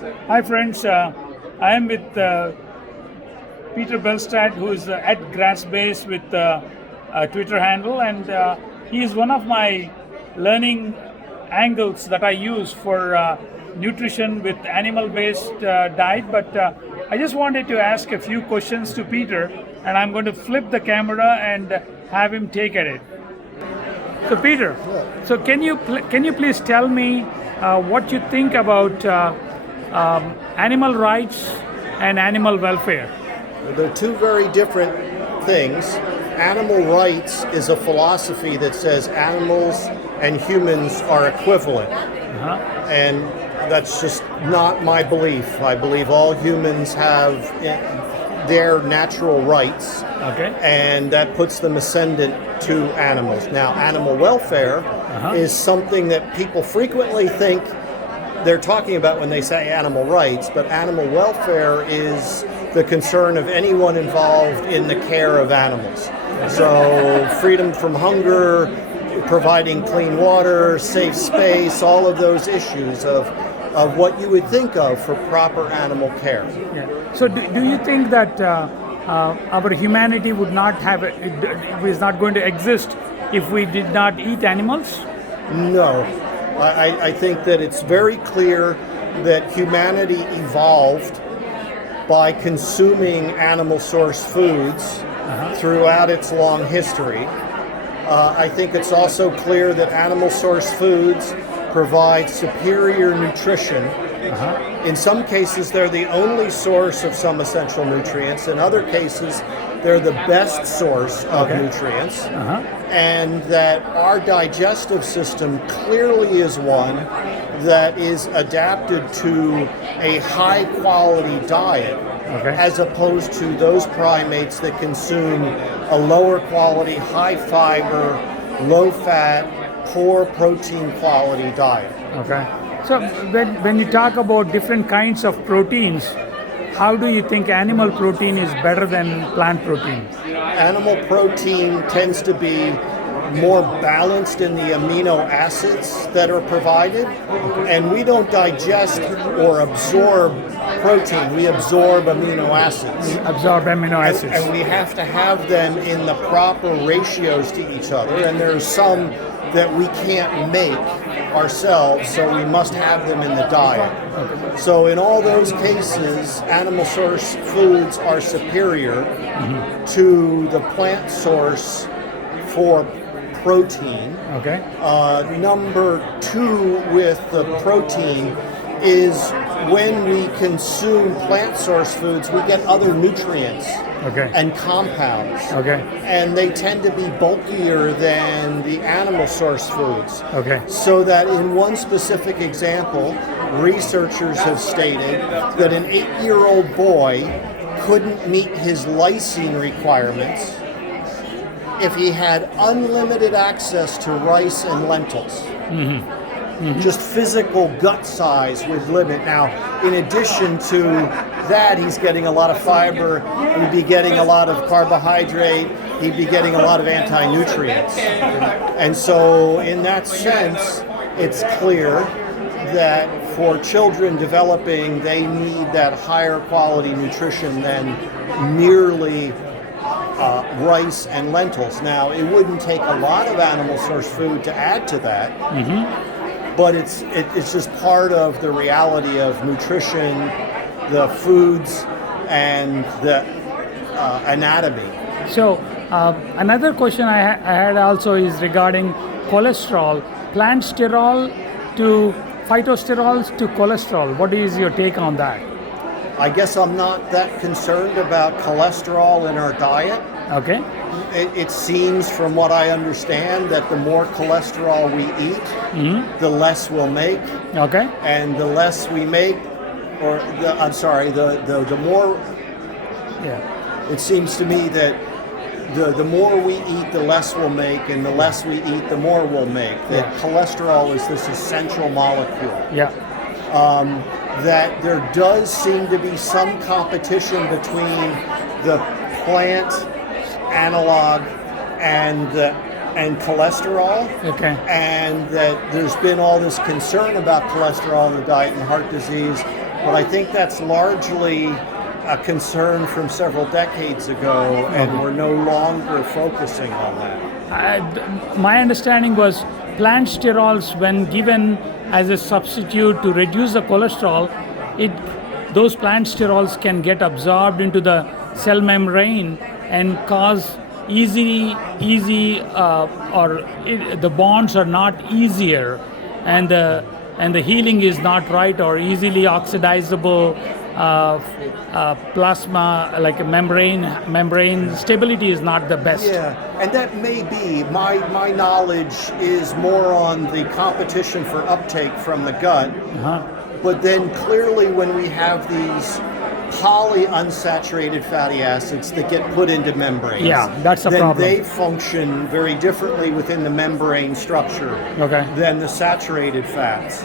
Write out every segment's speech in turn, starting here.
Hi friends, I am with Peter Ballerstedt, who is at grazed with a Twitter handle, and he is one of my learning angles that I use for nutrition with animal-based diet. But I just wanted to ask a few questions to Peter, and I'm going to flip the camera and have him take at it. So Peter, so can you please tell me what you think about animal rights and animal welfare? They're two very different things. Animal rights is a philosophy that says animals and humans are equivalent. And that's just not my belief. I believe all humans have their natural rights, and that puts them ascendant to animals. Now, animal welfare is something that people frequently think they're talking about when they say animal rights, but animal welfare is the concern of anyone involved in the care of animals. So freedom from hunger, providing clean water, safe space, all of those issues of what you would think of for proper animal care. Yeah. So do you think that our humanity would not have, is not going to exist if we did not eat animals? No. I think that it's very clear that humanity evolved by consuming animal source foods throughout its long history. I think it's also clear that animal source foods provide superior nutrition. In some cases, they're the only source of some essential nutrients. In other cases, they're the best source of nutrients. And that our digestive system clearly is one that is adapted to a high quality diet, as opposed to those primates that consume a lower quality, high fiber, low fat, poor protein quality diet. So when you talk about different kinds of proteins, how do you think animal protein is better than plant protein? Animal protein tends to be more balanced in the amino acids that are provided, and we don't digest or absorb protein, we absorb amino acids. And we have to have them in the proper ratios to each other, and there's some that we can't make ourselves, so we must have them in the diet. So in all those cases, animal source foods are superior to the plant source for protein. Number two with the protein is when we consume plant source foods, we get other nutrients and compounds. And they tend to be bulkier than the animal source foods. So that in one specific example, researchers have stated that an 8-year-old boy couldn't meet his lysine requirements if he had unlimited access to rice and lentils. Just physical gut size would limit. Now, in addition to that, he's getting a lot of fiber, he'd be getting a lot of carbohydrate, he'd be getting a lot of anti-nutrients. And so, in that sense, it's clear that for children developing, they need that higher quality nutrition than merely rice and lentils. Now, it wouldn't take a lot of animal source food to add to that, but it's just part of the reality of nutrition, the foods, and the anatomy. So another question I had also is regarding cholesterol, plant sterol to phytosterols to cholesterol. What is your take on that? I guess I'm not that concerned about cholesterol in our diet. It seems, from what I understand, that the more cholesterol we eat, the less we'll make. And the less we make, the more. It seems to me that the more we eat, the less we'll make, and the less we eat, the more we'll make. That cholesterol is this essential molecule. That there does seem to be some competition between the plant analog and cholesterol, and that there's been all this concern about cholesterol in the diet and heart disease, But I think that's largely a concern from several decades ago, and we're no longer focusing on that. My understanding was plant sterols, when given as a substitute to reduce the cholesterol, those plant sterols can get absorbed into the cell membrane and cause the bonds are not easier, and the healing is not right, or easily oxidizable plasma, like a membrane stability is not the best. Yeah, and that may be. My knowledge is more on the competition for uptake from the gut. But then clearly when we have these polyunsaturated fatty acids that get put into membranes, that's a problem. Then they function very differently within the membrane structure than the saturated fats.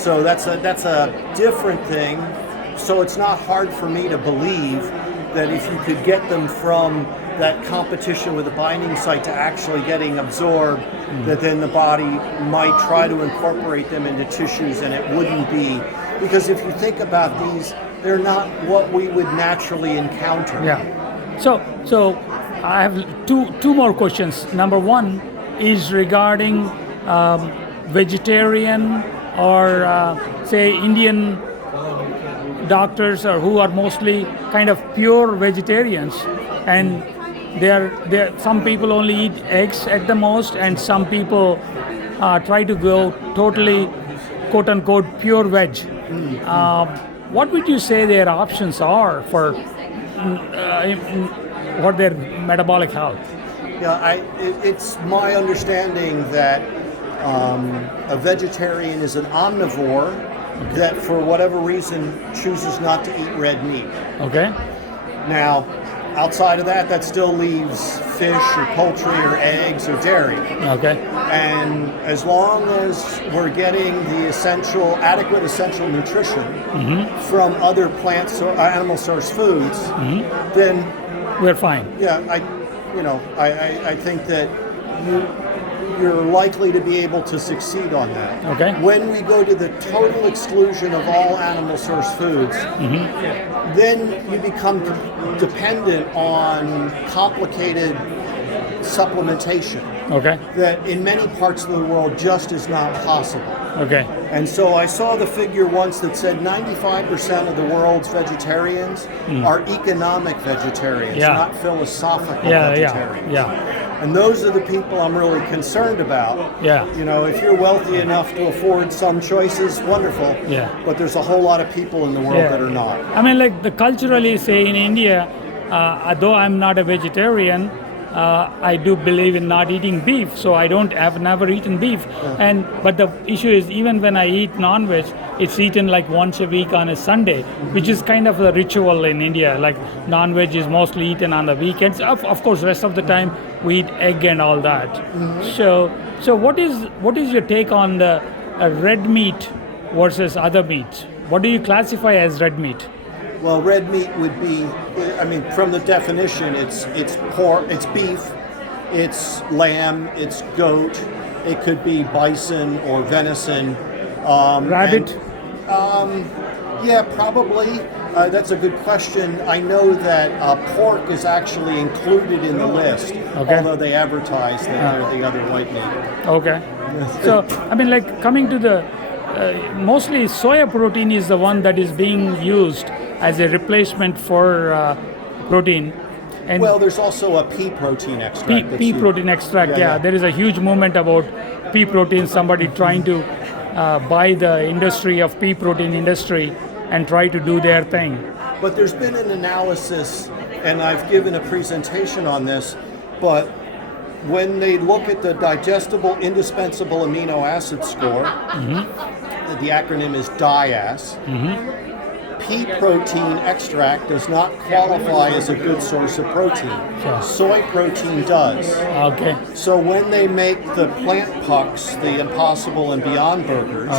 So that's a different thing. So it's not hard for me to believe that if you could get them from that competition with the binding site to actually getting absorbed, that then the body might try to incorporate them into tissues, and it wouldn't be, because if you think about these, they're not what we would naturally encounter. So I have two more questions. Number one is regarding vegetarian or say Indian doctors, or who are mostly kind of pure vegetarians, and some people only eat eggs at the most, and some people try to go totally quote unquote pure veg. What would you say their options are for their metabolic health? It's my understanding that a vegetarian is an omnivore that for whatever reason chooses not to eat red meat. Now, outside of that still leaves fish or poultry or eggs or dairy. And as long as we're getting the adequate essential nutrition from other plants or animal source foods, then we're fine. I think that you're likely to be able to succeed on that. When we go to the total exclusion of all animal source foods, then you become dependent on complicated supplementation that in many parts of the world just is not possible. And so I saw the figure once that said 95% of the world's vegetarians are economic vegetarians, not philosophical vegetarians. And those are the people I'm really concerned about. If you're wealthy enough to afford some choices, wonderful. But there's a whole lot of people in the world that are not. I mean, like culturally, say in India, though I'm not a vegetarian, I do believe in not eating beef, so I've never eaten beef. But the issue is, even when I eat non-veg, it's eaten like once a week on a Sunday, which is kind of a ritual in India. Like non-veg is mostly eaten on the weekends. Of course, rest of the time we eat egg and all that. So what is your take on the red meat versus other meats? What do you classify as red meat? Well, red meat would be, from the definition, it's pork, it's beef, it's lamb, it's goat, it could be bison or venison. Rabbit? Probably. That's a good question. I know that pork is actually included in the list, although they advertise that they're the other white meat. So, coming to the, mostly soya protein is the one that is being used as a replacement for protein. And there's also a pea protein extract. Pea protein extract, There is a huge movement about pea protein, somebody trying to buy the industry of pea protein industry and try to do their thing. But there's been an analysis, and I've given a presentation on this, but when they look at the digestible indispensable amino acid score, the acronym is DIAS, pea protein extract does not qualify as a good source of protein. Soy protein does. So when they make the plant pucks, the Impossible and Beyond burgers,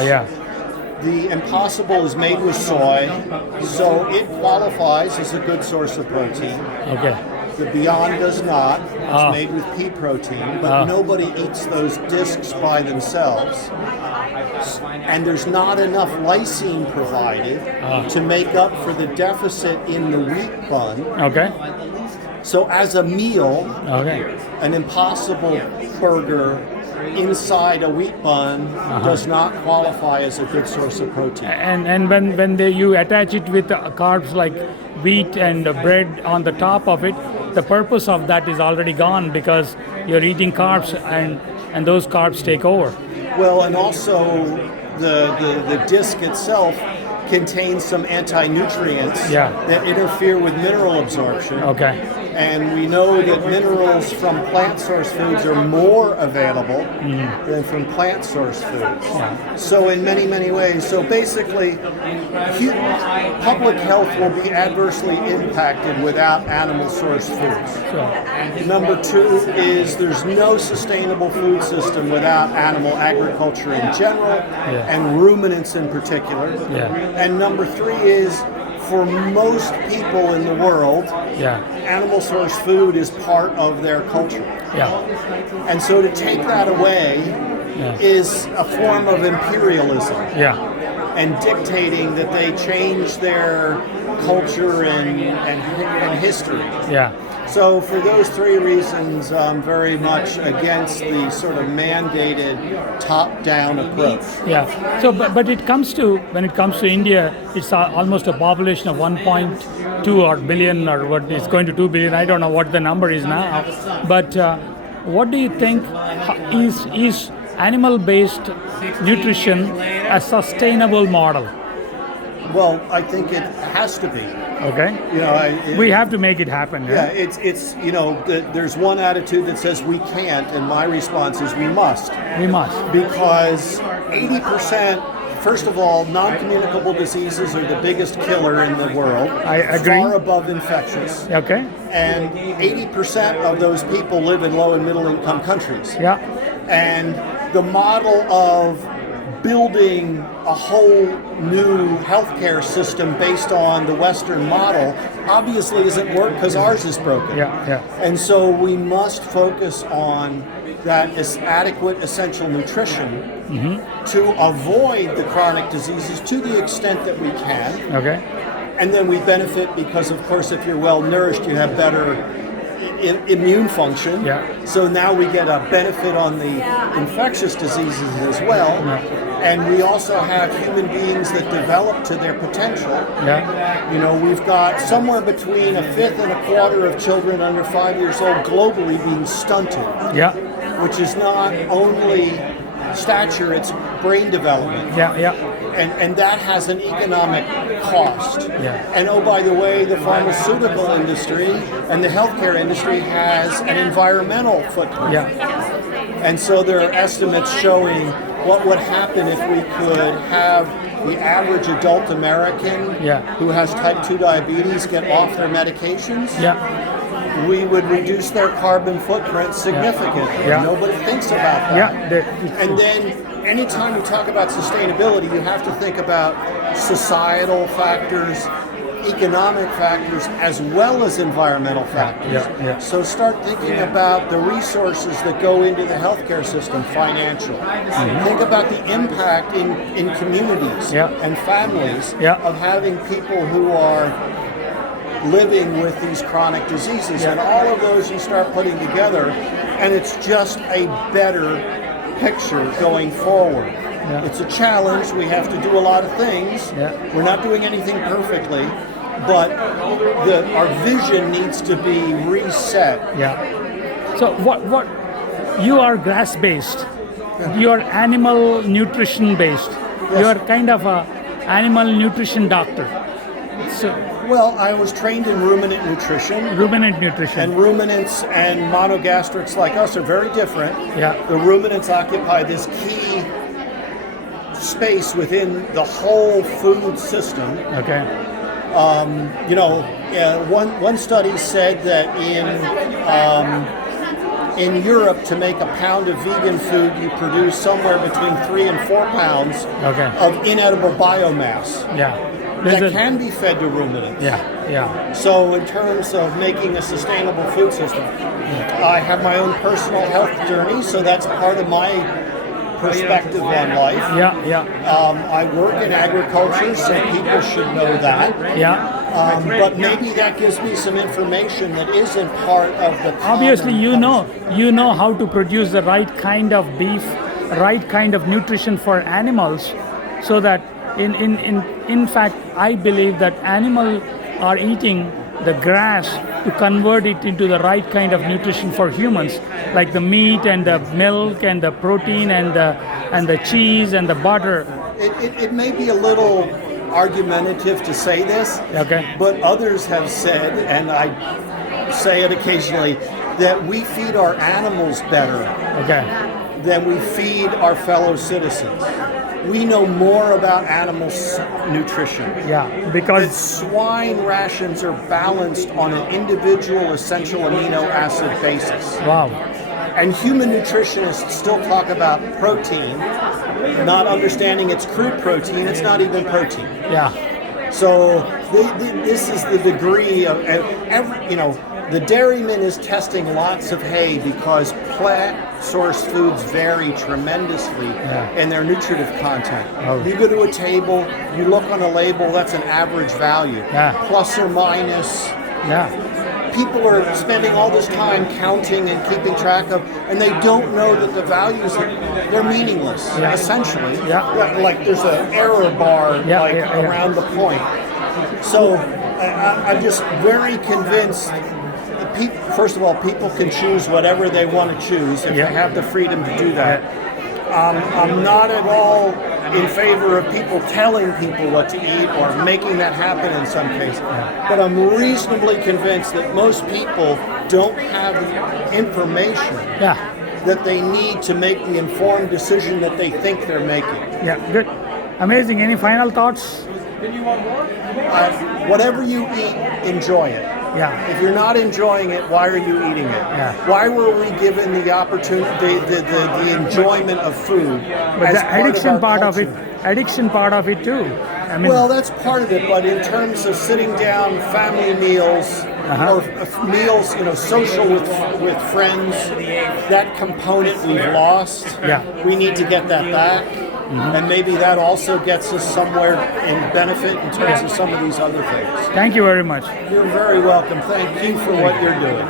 the Impossible is made with soy, so it qualifies as a good source of protein. The Beyond does not. It's made with pea protein, but nobody eats those discs by themselves. and there's not enough lysine provided to make up for the deficit in the wheat bun. Okay. So as a meal, Okay. an Impossible burger inside a wheat bun does not qualify as a good source of protein. And when you attach it with carbs like wheat and bread on the top of it, the purpose of that is already gone because you're eating carbs and those carbs take over. Well, and also the disc itself contains some anti-nutrients that interfere with mineral absorption. Okay. And we know that minerals from plant source foods are more available than from plant source foods. So in many, many ways, so basically public health will be adversely impacted without animal source foods. Number two is there's no sustainable food system without animal agriculture in general and ruminants in particular. And number three is for most people in the world, animal source food is part of their culture. And so to take that away is a form of imperialism. And dictating that they change their culture and history. So for those three reasons, I'm very much against the sort of mandated top-down approach. So, but it comes to when it comes to India, it's almost a population of 1.2 or billion, or what is going to 2 billion. I don't know what the number is now. But what do you think is animal-based nutrition a sustainable model? Well, I think it has to be. Okay. We have to make it happen. It's there's one attitude that says we can't, and my response is we must. We must. Because 80%, first of all, non-communicable diseases are the biggest killer in the world. I agree. Far above infectious. Okay. And 80% of those people live in low and middle income countries. And the model of building a whole new healthcare system based on the Western model obviously isn't work because ours is broken. And so we must focus on that is adequate essential nutrition to avoid the chronic diseases to the extent that we can. And then we benefit because, of course, if you're well nourished, you have better immune function. So now we get a benefit on the infectious diseases as well. And we also have human beings that develop to their potential. We've got somewhere between a fifth and a quarter of children under 5 years old globally being stunted. Which is not only stature, it's brain development. And that has an economic cost. And oh, by the way, the pharmaceutical industry and the healthcare industry has an environmental footprint. And so there are estimates showing what would happen if we could have the average adult American who has type 2 diabetes get off their medications. We would reduce their carbon footprint significantly. Nobody thinks about that. And then anytime we talk about sustainability, you have to think about societal factors, economic factors, as well as environmental factors. So start thinking about the resources that go into the healthcare system, financial. Think about the impact in communities and families of having people who are living with these chronic diseases. And all of those you start putting together, and it's just a better picture going forward. It's a challenge. We have to do a lot of things. We're not doing anything perfectly, but our vision needs to be reset. So what you are grass-based. You are animal nutrition-based. You are kind of a animal nutrition doctor. So, well, I was trained in ruminant nutrition. And ruminants and monogastrics like us are very different. The ruminants occupy this key space within the whole food system. One study said that in Europe, to make a pound of vegan food, you produce somewhere between 3 and 4 pounds of inedible biomass. That can be fed to ruminants. So in terms of making a sustainable food system, I have my own personal health journey, so that's part of my perspective on life. Yeah. I work in agriculture, so people should know that. Yeah. But maybe that gives me some information that isn't part of the. Obviously, common you know how to produce the right kind of beef, right kind of nutrition for animals, so that in fact, I believe that animals are eating the grass to convert it into the right kind of nutrition for humans, like the meat and the milk and the protein and the cheese and the butter. It may be a little argumentative to say this, Okay. but others have said, and I say it occasionally, that we feed our animals better Okay. than we feed our fellow citizens. We know more about animals' nutrition. Yeah, That because swine rations are balanced on an individual essential amino acid basis. wow. And human nutritionists still talk about protein, not understanding it's crude protein, it's not even protein. Yeah. So this is the degree of, the dairyman is testing lots of hay because plant-sourced foods vary tremendously in their nutritive content. Oh. You go to a table, you look on a label, that's an average value, plus or minus. Yeah. People are spending all this time counting and keeping track of, and they don't know that the values, they're meaninless, essentially. Yeah. Like there's an error bar around the point. So I'm just very convinced that first of all, people can choose whatever they want to choose if they have the freedom to do that. I'm not at all in favor of people telling people what to eat or making that happen in some cases. But I'm reasonably convinced that most people don't have the information that they need to make the informed decision that they think they're making. Yeah, good. Amazing. Any final thoughts? Whatever you eat, enjoy it. Yeah. If you're not enjoying it, why are you eating it? Yeah. Why were we given the opportunity, the enjoyment of food? But as the addiction part part of of our it, culture? addiction part of it too. I mean, Well, that's part of it, but in terms of sitting down, family meals, or meals, social with friends, that component we've lost. Yeah. We need to get that back. And maybe that also gets us somewhere in benefit in terms of some of these other things. thank you very much. You're very welcome. Thank you for what you're doing.